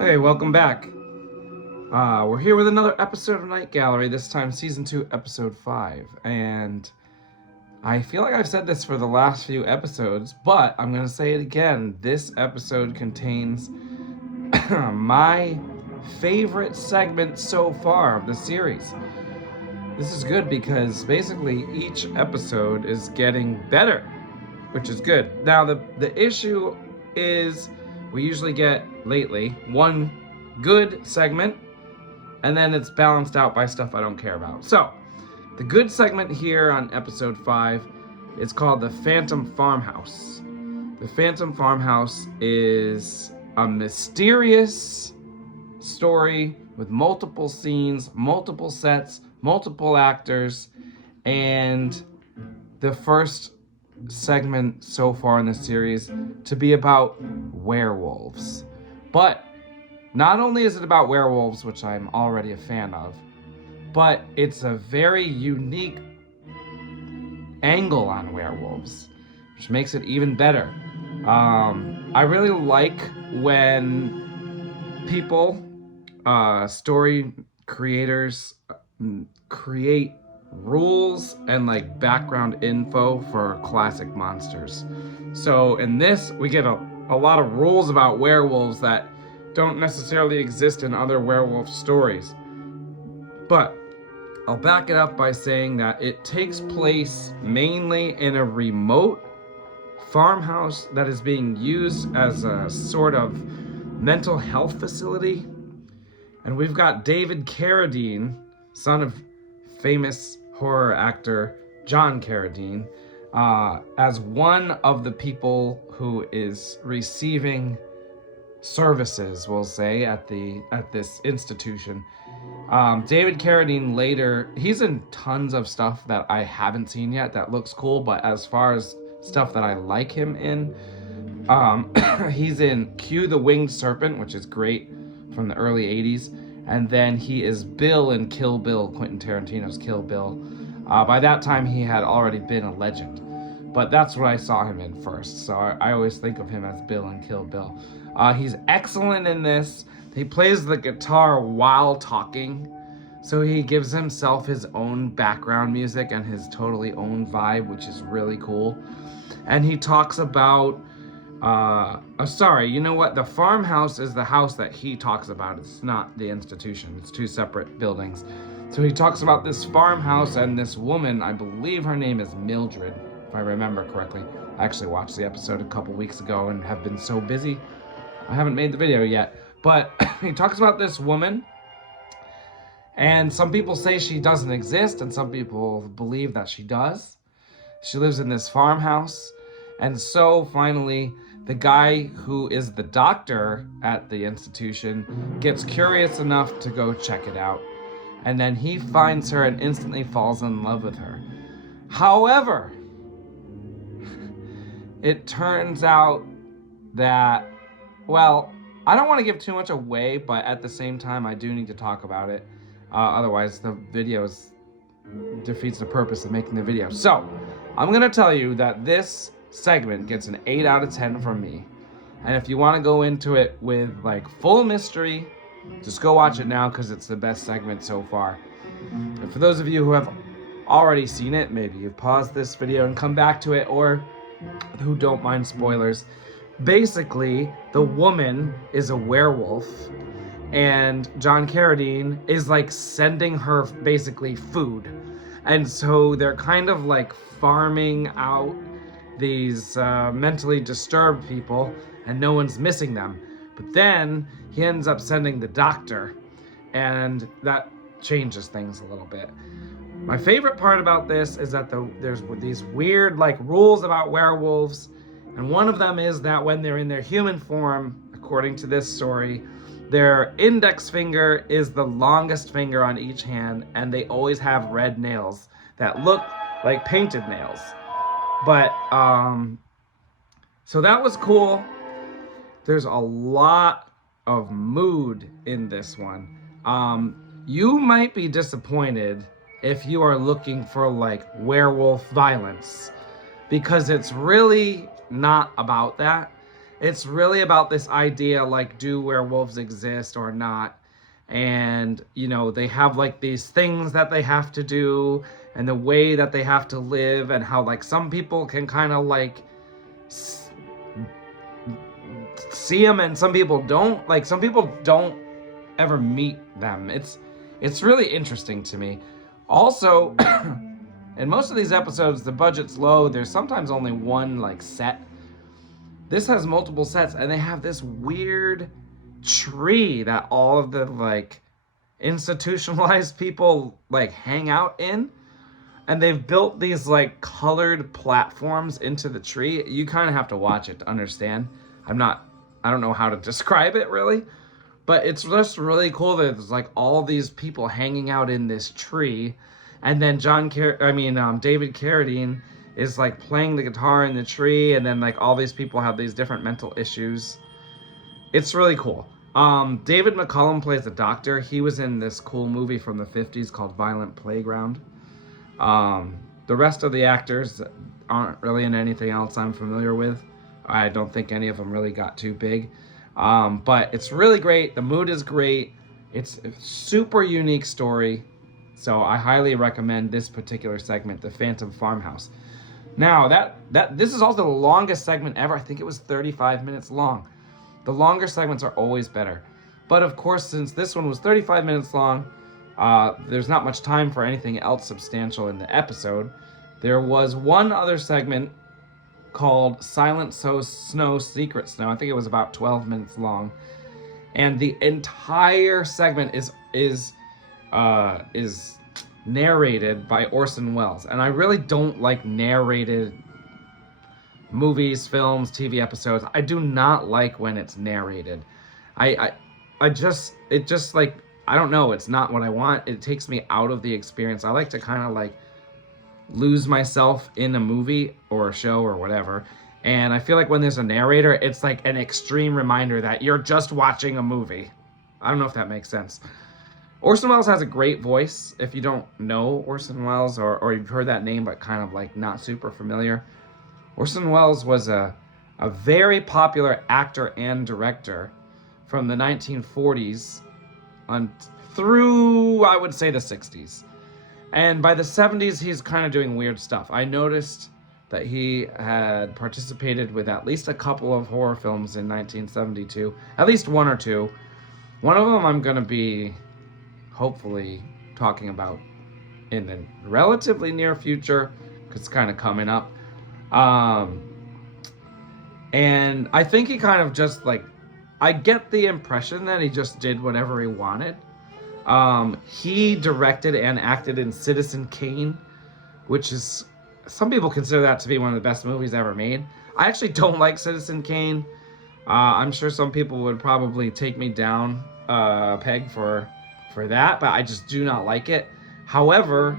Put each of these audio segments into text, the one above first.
Hey, welcome back. We're here with another episode of Night Gallery, this time Season 2, Episode 5. And I feel like I've said this for the last few episodes, but I'm going to say it again. This episode contains my favorite segment so far of the series. This is good because basically each episode is getting better, which is good. Now, the issue is we usually get, lately, one good segment, and then it's balanced out by stuff I don't care about. So, the good segment here on episode 5 is called the Phantom Farmhouse. The Phantom Farmhouse is a mysterious story with multiple scenes, multiple sets, multiple actors, and the first segment so far in the series to be about werewolves. But not only is it about werewolves, which I'm already a fan of, but it's a very unique angle on werewolves, which makes it even better. I really like when people, story creators, create rules and like background info for classic monsters. So in this, we get a lot of rules about werewolves that don't necessarily exist in other werewolf stories. But I'll back it up by saying that it takes place mainly in a remote farmhouse that is being used as a sort of mental health facility. And we've got David Carradine, son of famous horror actor John Carradine, as one of the people who is receiving services, we'll say, at this institution. David Carradine later, he's in tons of stuff that I haven't seen yet that looks cool, but as far as stuff that I like him in, he's in Q the Winged Serpent, which is great, from the early 80s. And then he is Bill in Kill Bill, Quentin Tarantino's Kill Bill. By that time, he had already been a legend. But that's what I saw him in first. So I always think of him as Bill in Kill Bill. He's excellent in this. He plays the guitar while talking. So he gives himself his own background music and his totally own vibe, which is really cool. And he talks about... you know what? The farmhouse is the house that he talks about. It's not the institution. It's two separate buildings. So he talks about this farmhouse and this woman, I believe her name is Mildred, if I remember correctly. I actually watched the episode a couple weeks ago and have been so busy, I haven't made the video yet. But he talks about this woman, and some people say she doesn't exist, and some people believe that she does. She lives in this farmhouse. And so finally, the guy who is the doctor at the institution gets curious enough to go check it out. And then he finds her and instantly falls in love with her. However, it turns out that, well, I don't want to give too much away, but at the same time, I do need to talk about it. Otherwise, the video defeats the purpose of making the video. So, I'm going to tell you that this segment gets an 8 out of 10 from me. And if you want to go into it with like full mystery, just go watch it now because it's the best segment so far. And for those of you who have already seen it, maybe you pause this video and come back to it, or who don't mind spoilers. Basically, the woman is a werewolf, and John Carradine is like sending her basically food. And so they're kind of like farming out these mentally disturbed people, and no one's missing them. But then he ends up sending the doctor, and that changes things a little bit. My favorite part about this is that there's these weird like rules about werewolves, and one of them is that when they're in their human form, according to this story, their index finger is the longest finger on each hand, and they always have red nails that look like painted nails. But, so that was cool. There's a lot of mood in this one. You might be disappointed if you are looking for like werewolf violence, because it's really not about that. It's really about this idea, like, do werewolves exist or not? And, you know, they have like these things that they have to do and the way that they have to live, and how like some people can kind of like see them and some people don't. Like, some people don't ever meet them. It's really interesting to me. Also, in most of these episodes, the budget's low. There's sometimes only one like set. This has multiple sets, and they have this weird tree that all of the like institutionalized people like hang out in, and they've built these like colored platforms into the tree. You kind of have to watch it to understand. I don't know how to describe it really, but it's just really cool that there's like all these people hanging out in this tree, and then David Carradine is like playing the guitar in the tree, and then like all these people have these different mental issues. It's really cool. David McCullum plays the doctor. He was in this cool movie from the 50s called Violent Playground. The rest of the actors aren't really in anything else I'm familiar with. I don't think any of them really got too big. But it's really great. The mood is great. It's a super unique story. So I highly recommend this particular segment, The Phantom Farmhouse. Now, this is also the longest segment ever. I think it was 35 minutes long. The longer segments are always better. But of course, since this one was 35 minutes long, there's not much time for anything else substantial in the episode. There was one other segment called Silent Snow, Secret Snow. I think it was about 12 minutes long. And the entire segment is narrated by Orson Welles. And I really don't like narrated movies, films, TV episodes. I do not like when it's narrated. I just like, I don't know, it's not what I want. It takes me out of the experience. I like to kind of like lose myself in a movie or a show or whatever. And I feel like when there's a narrator, it's like an extreme reminder that you're just watching a movie. I don't know if that makes sense. Orson Welles has a great voice. If you don't know Orson Welles, or you've heard that name but kind of like not super familiar, Orson Welles was a very popular actor and director from the 1940s on through, I would say, the 60s. And by the 70s, he's kind of doing weird stuff. I noticed that he had participated with at least a couple of horror films in 1972, at least one or two. One of them I'm going to be hopefully talking about in the relatively near future, because it's kind of coming up. And I think he kind of just like, I get the impression that he just did whatever he wanted. He directed and acted in Citizen Kane, which is, some people consider that to be one of the best movies ever made. I actually don't like Citizen Kane. I'm sure some people would probably take me down a peg for that, but I just do not like it. However,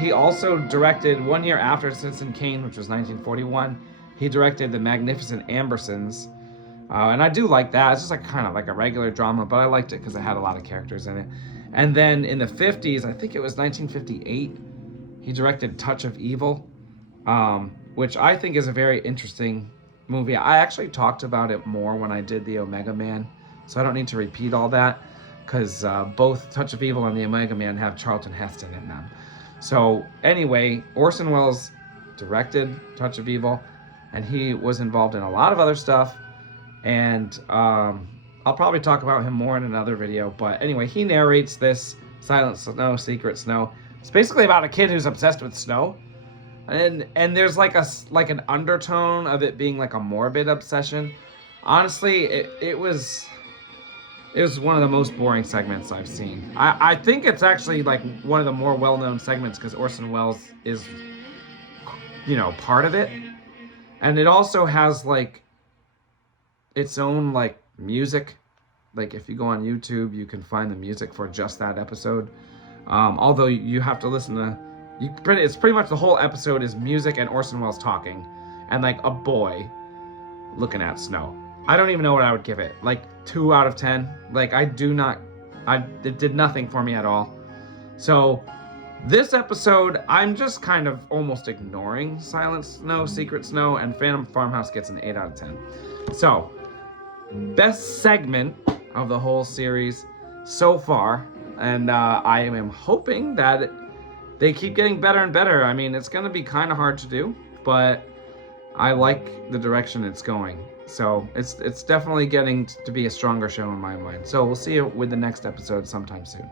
he also directed 1 year after Citizen Kane, which was 1941. He directed The Magnificent Ambersons, and I do like that. It's just like kind of like a regular drama, but I liked it because it had a lot of characters in it. And then in the 50s, I think it was 1958, he directed Touch of Evil, which I think is a very interesting movie. I actually talked about it more when I did the Omega Man, so I don't need to repeat all that, because both Touch of Evil and the Omega Man have Charlton Heston in them. So anyway, Orson Welles directed Touch of Evil, and he was involved in a lot of other stuff, and I'll probably talk about him more in another video. But anyway, he narrates this Silent Snow, Secret Snow. It's basically about a kid who's obsessed with snow, and there's like an undertone of it being like a morbid obsession. Honestly, it was one of the most boring segments I've seen. I think it's actually like one of the more well-known segments because Orson Welles is, you know, part of it. And it also has like its own like music. Like if you go on YouTube, you can find the music for just that episode. Although you have to listen to, it's pretty much the whole episode is music and Orson Welles talking and like a boy looking at snow. I don't even know what I would give it. Like 2 out of 10. Like it did nothing for me at all. So this episode, I'm just kind of almost ignoring Silent Snow, Secret Snow, and Phantom Farmhouse gets an 8 out of 10. So, best segment of the whole series so far, and I am hoping that they keep getting better and better. I mean, it's going to be kind of hard to do, but I like the direction it's going. So it's definitely getting to be a stronger show in my mind. So we'll see you with the next episode sometime soon.